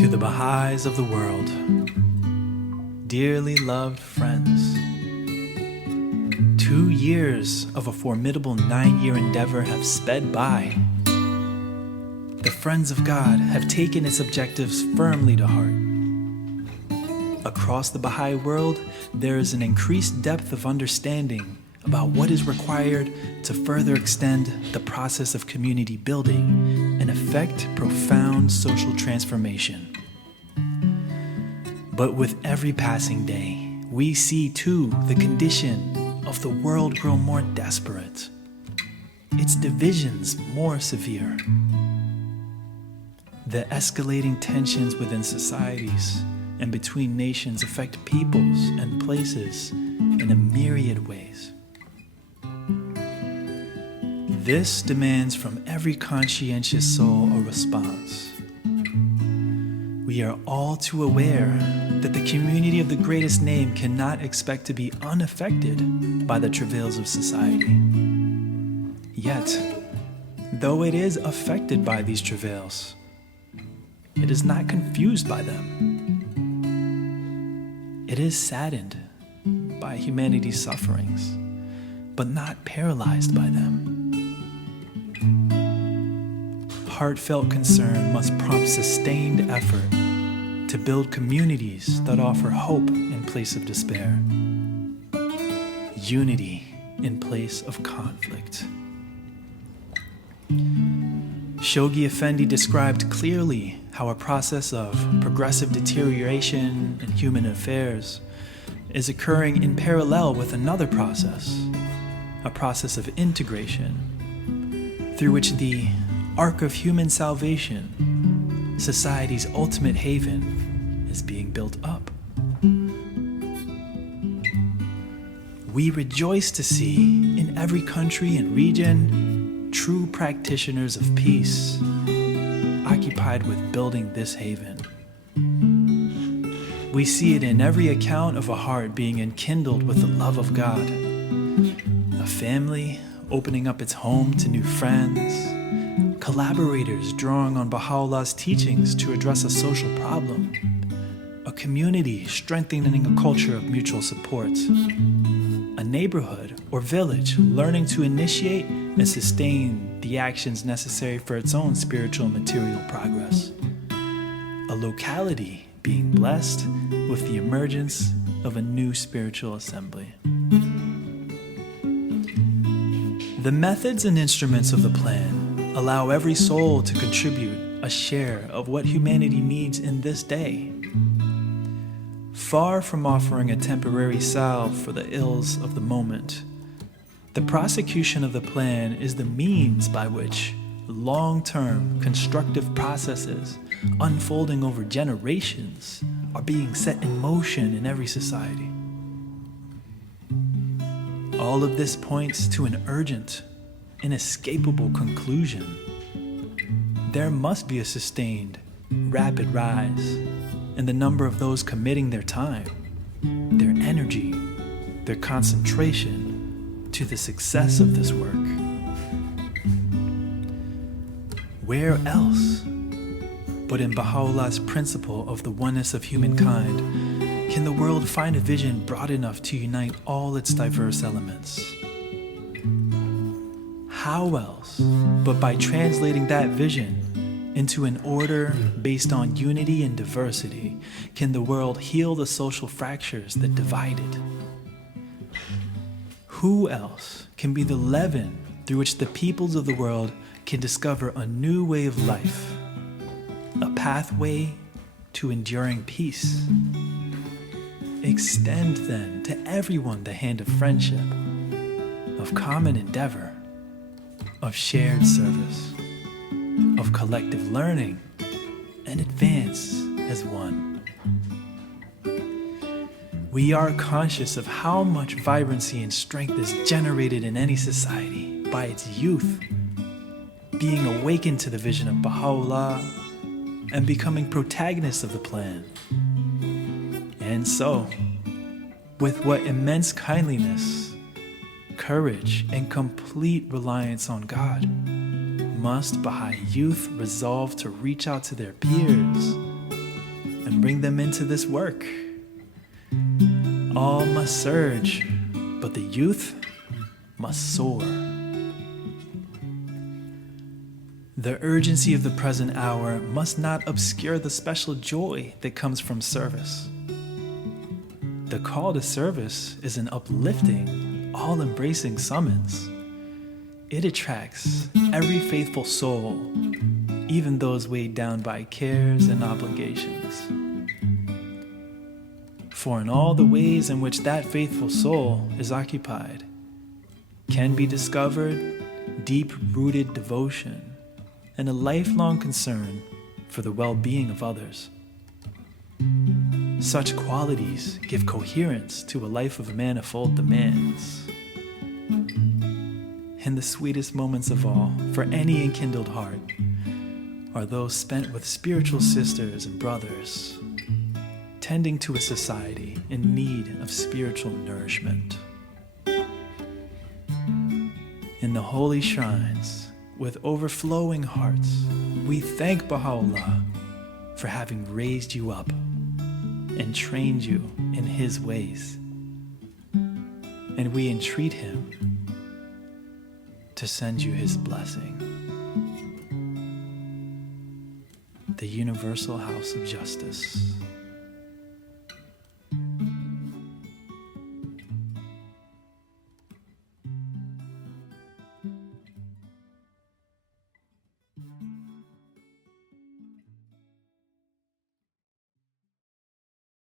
To the Baha'is of the world, dearly loved friends, 2 years of a formidable 9-year endeavor have sped by. The friends of God have taken its objectives firmly to heart. Across the Baha'i world, there is an increased depth of understanding about what is required to further extend the process of community building and effect profound social transformation. But with every passing day, we see too the condition of the world grow more desperate, its divisions more severe. The escalating tensions within societies and between nations affect peoples and places in a myriad ways. This demands from every conscientious soul a response. We are all too aware that the community of the greatest name cannot expect to be unaffected by the travails of society. Yet, though it is affected by these travails, it is not confused by them. It is saddened by humanity's sufferings, but not paralyzed by them. Heartfelt concern must prompt sustained effort to build communities that offer hope in place of despair, unity in place of conflict. Shoghi Effendi described clearly how a process of progressive deterioration in human affairs is occurring in parallel with another process, a process of integration, through which the ark of human salvation, society's ultimate haven, is being built up. We rejoice to see in every country and region true practitioners of peace, occupied with building this haven. We see it in every account of a heart being enkindled with the love of God, a family opening up its home to new friends, collaborators drawing on Baha'u'llah's teachings to address a social problem, a community strengthening a culture of mutual support, a neighborhood or village learning to initiate and sustain the actions necessary for its own spiritual and material progress, a locality being blessed with the emergence of a new spiritual assembly. The methods and instruments of the plan allow every soul to contribute a share of what humanity needs in this day. Far from offering a temporary salve for the ills of the moment, the prosecution of the plan is the means by which long-term constructive processes unfolding over generations are being set in motion in every society. All of this points to an urgent, inescapable conclusion. There must be a sustained, rapid rise in the number of those committing their time, their energy, their concentration to the success of this work. Where else but in Baha'u'llah's principle of the oneness of humankind can the world find a vision broad enough to unite all its diverse elements? How else but by translating that vision into an order based on unity and diversity can the world heal the social fractures that divide it? Who else can be the leaven through which the peoples of the world can discover a new way of life, a pathway to enduring peace? Extend then to everyone the hand of friendship, of common endeavor, of shared service, of collective learning, and advance as one. We are conscious of how much vibrancy and strength is generated in any society by its youth being awakened to the vision of Baha'u'llah and becoming protagonists of the plan. And so, with what immense kindliness, courage, and complete reliance on God must Baha'i youth resolve to reach out to their peers and bring them into this work. All must surge, but the youth must soar. The urgency of the present hour must not obscure the special joy that comes from service. The call to service is an uplifting, all-embracing summons. It attracts every faithful soul, even those weighed down by cares and obligations. For in all the ways in which that faithful soul is occupied can be discovered deep-rooted devotion and a lifelong concern for the well-being of others. Such qualities give coherence to a life of manifold demands. And the sweetest moments of all for any enkindled heart are those spent with spiritual sisters and brothers, tending to a society in need of spiritual nourishment. In the holy shrines, with overflowing hearts, we thank Baha'u'llah for having raised you up and trained you in his ways. And we entreat him to send you his blessing. The Universal House of Justice.